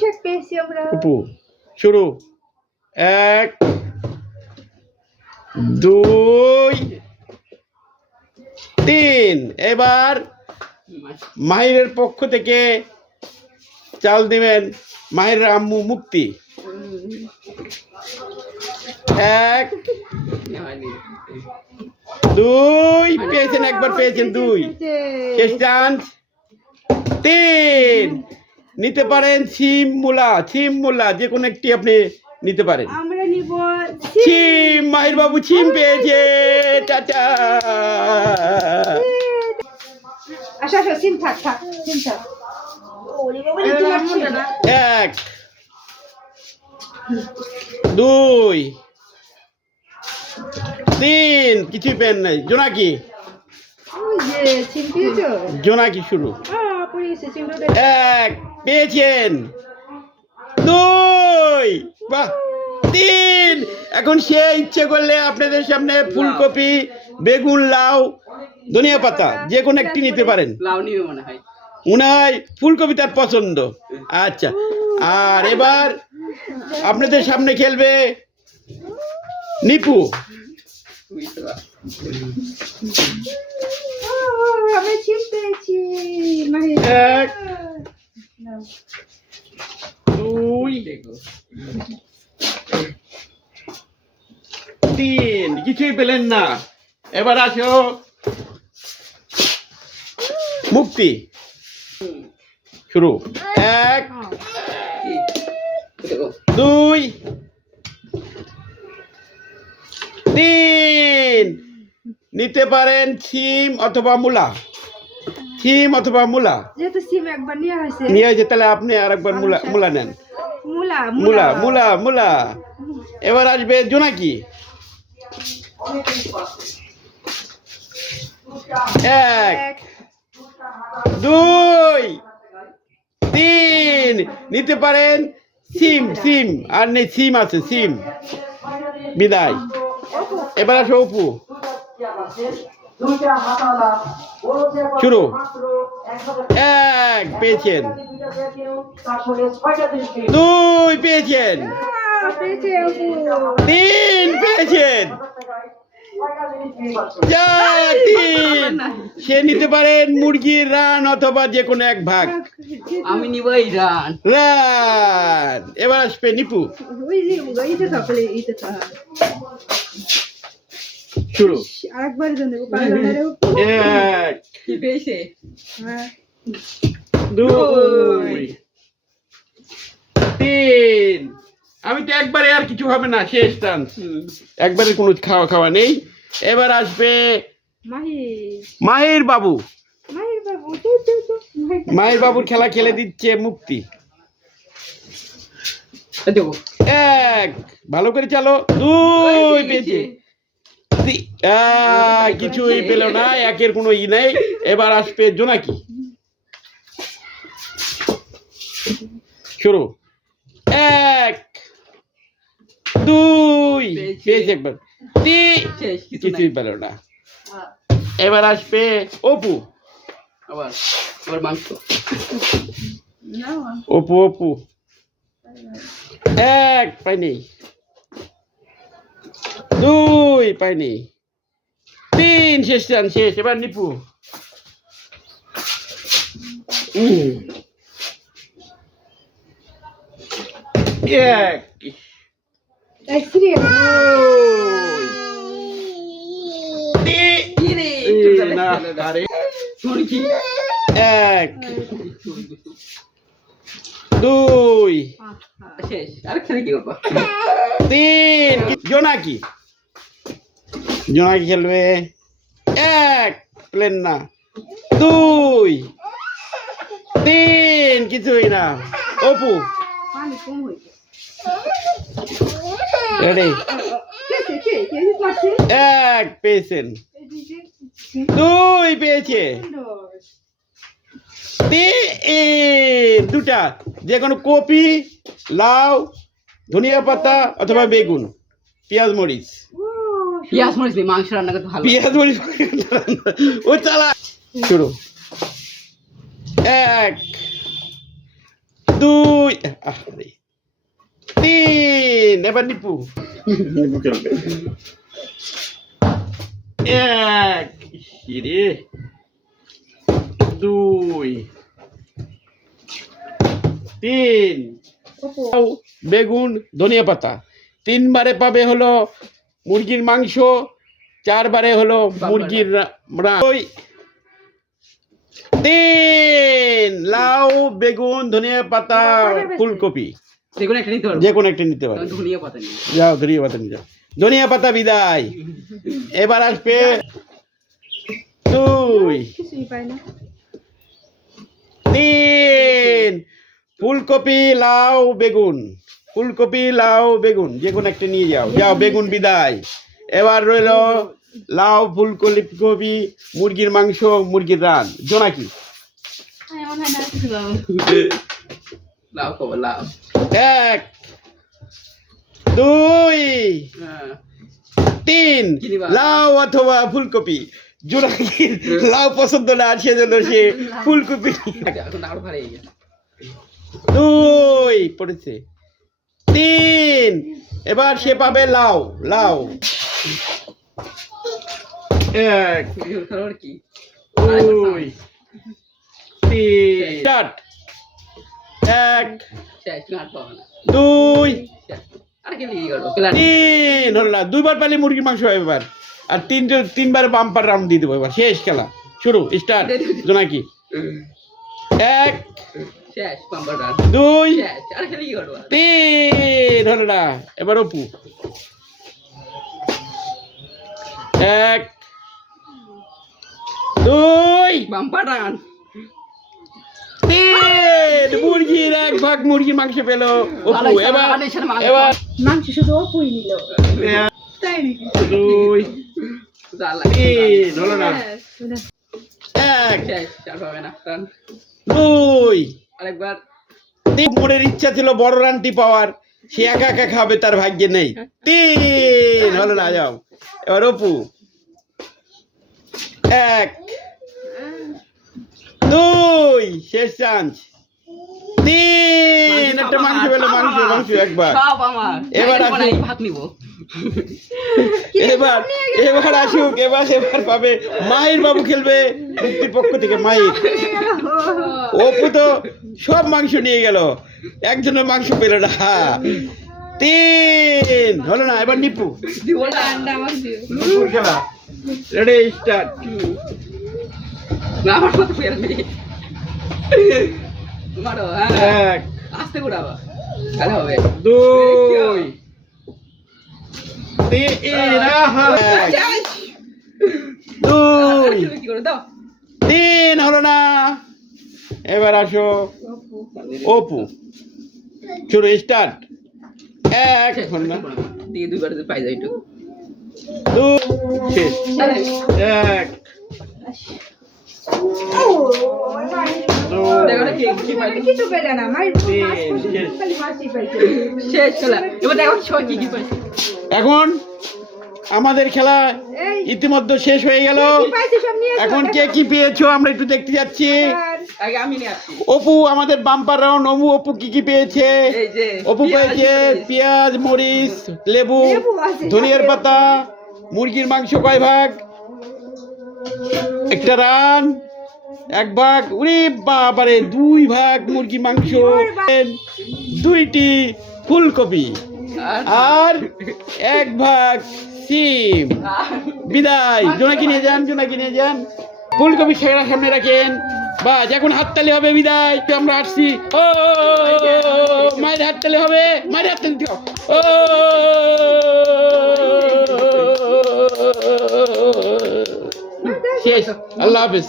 শাক পেয়েছি আমরা। অপু শুরু। 1 2 3। এবার মাহিরের পক্ষ থেকে চাল দিবেন মাহিরের আম্মু মুক্তি। 1 2 পেয়েছেন, একবার পেয়েছেন 2। শেষ চান্স 3। নিতে পারেন সিম মূলা যে কোনো একটি আপনি নিতে পারেন। আমরা নিব সিম। মাহির বাবু সিম পেয়েছে। টাটা। আচ্ছা সিম থাক সিম থাক। 1 2 3। কিছুই পেন নাই। জোনাকি জোনাকি শুরু। 1 পেয়েছেন। 2 বাহ 3। এখন সে ইচ্ছে করলে আপনাদের সামনে ফুলকপি, বেগুন, লাউ, ধনিয়া পাতা যে কোনো একটি নিতে পারেন। লাউ নিবে মনে হয় ফুলকপি তার পছন্দ। আচ্ছা, আর এবার আপনাদের সামনে খেলবে নিপু। আমি সিম পেয়েছি। 1 2 3। কিছুই পেলেন না। এবার আসো মুক্তি। শুরু। 1 2 3। নিতে পারেন সিম অথবা মূলা। যেহেতু সিম একবার নিয়ে হয়েছে তাহলে আপনি আর একবার মূলা নেন। মূলা। এবার আসবে জোনাকি। 1 2 3। নিতে পারেন সিম আর নেই, সিম আছে সিম। বিদায়। এবার আসো অপু। শুরু। 1 পেয়েছেন। 2 পেয়েছেন। 3 পেয়েছেন। 4 3। সে নিতে পারেন মুরগির রান অথবা যে কোনো এক ভাগ। আমি নিব এই রান। এবার আসবে নিপু। শুরু। 1 কি পেয়েছে? 2 3। আমি তো একবারে আর কিছু হবে না, শেষ চান্স। একবারে কোনো খাওয়া নেই। এবার আসবে মাহির বাবু। মাহির বাবুর খেলা খেলে দিচ্ছে মুক্তি। 1 ভালো করে চালো। 2 পেয়েছে। কিছুই পেল না, একের কোনো ই নেই। এবার আসবে জোনাকি। শুরু। 1 2 পেয়েছে একবার। 3 কিছুই পেল না। এবার আসবে অপু। আবার মাংস। অপু 1 পাইনি। 2 পাইনি। 3 শেষ চান শেষ। এবার নিপু। 1 1 2 শেষ। আরেকখানে কি করবো? 3 জোনাকি খেলবে। 1 প্লেন না। 2 3 কিছুই না। অপু রেডি। 1 পেয়েছেন। 2 পেয়েছে। 3 দুটা যে কোনো কপি, লাউ, ধনিয়া পাতা অথবা বেগুন, পেঁয়াজ মরিচ মাংস রান্না করতে ভালো। পেঁয়াজ মরিচ ও চালা। শুরু। 1 2 আরে 3 এবার নিপু নিপু খেলবে 1 ইরে 2 3 বেগুন ধনিয়া পাতা 3 বারে পাবে হলো মুরগির মাংস 4 বারে হলো মুরগির ওই 3 লাউ বেগুন ধনিয়া পাতা ফুলকপি দেখুন একটা নিতে পারবো যে কোনো একটা নিতে পারো ধনিয়া পাতা নিয়ে যাও ধনিয়া পাতা নিয়ে যাও ধনিয়া পাতা বিদায় এবার আসবে 2 কিছুই পাই না 3 ফুলকপি লাউ বেগুন ফুলকপি লাউ বেগুন যে কোনো একটা নিয়ে যাও যাও বেগুন বিদায় এবার রইল লাউ ফুলকপি মুরগির মাংস মুরগির রান জোনাকি এমন হয় না কিছু পাবো লাউ খাবো লাউ 1 2 হ্যাঁ 3 লাউ অথবা ফুলকপি জোনাকির লাউ পছন্দ না সেজন্য সে ফুলকপি এখন আরো ভালো হয়ে গেছে 2 পড়েছে 3 এবার সে পাবে লাউ লাউ 1 খাবার কি 2 3 স্টার্ট 1 শেষ আর পাবো না 2 আর কি লিখে গেল 3 হলো না 2 বার পালে মুরগির মাংস হবে এবার আর 3 বার বাম্পার রাউন্ড দিয়ে দেবো এবার শেষ খেলা শুরু স্টার্ট জোনাকি 1 শেষ পাম্পার রাত 2 শেষ আর কি লিখে গেল 3 হলো না এবার অপু 1 2 পাম্পার রান 3 মুরগির 1 ভাগ মুরগির মাংস পেল অপু এবার এবার মাংস শুধু অপুই নিল তাই নাকি 2 জাল লাগে 3 হলো না হ্যাঁ, 1 শেষ আর পাবে না রান 2 আরেকবার মনের ইচ্ছা ছিল বড় রানটি পাওয়ার সে একা একা খাবে তার ভাগ্যে নেই 3 হলো না যাও এবার অপু 1 2 শেষ চান্স 3 একটা মাংস পেলো মাংস মাংস একবার সব আমার এবার এবার আসুন। ভাগ নিব এবার এবার আসুক এবার পাবে মায়ের বাবু খেলবে মুক্তির পক্ষ থেকে মায়ের অপু তো সব মাংস নিয়ে গেল একজনের মাংস পেল না 3 হলো না এবার নিপু দিব না ঠান্ডা আমার দিও নিপুর খেলা রেডি স্টার্ট না আমার কত ফেলবি মারো হ্যাঁ 1 আস্তে ঘুরাবা তাহলে হবে 2 3 আহা 2 কি করে দাও 3 হলো না এবার আসো অপু শুরু স্টার্ট 1 হলো না দিয়ে দুইবার পাই যাই একটু 2 শেষ 1 দেখো না কি পাই কিছু পেলে না মাই শেষ। খালি মাছই পাইছে শেষ খেলা এবার দেখো সবাই কি পাইছে এখন আমাদের খেলা এই ইতিমধ্যে শেষ হয়ে গেল কি পাইছে সব নিয়ে এসো, এখন কে দেখো। কি পেয়েছো আমরা একটু দেখতে যাচ্ছি আর আগে আমি নিয়ে আসছি অপু আমাদের বাম্পার রাউন্ড অপু কি পেয়েছে এই যে অপু পেয়েছে পেঁয়াজ মরিচ লেবু লেবু আছে, ধনিয়ার সাথে। পাতা মুরগির মাংস কয় ভাগ একটা রান 1 ভাগ উরে বাবারে 2 ভাগ মুরগি মাংস 2টি ফুলকপি আর 1 ভাগ সিম বিদায় জোনাকি নিয়ে যান ফুলকপি সামনে রাখেন বা যখন হাততালি হবে বিদায় তো আমরা আসছি ও মায়ের হাততালি হবে মায়ের হাততালি দিও ও শেষ আল্লাহ হাফেজ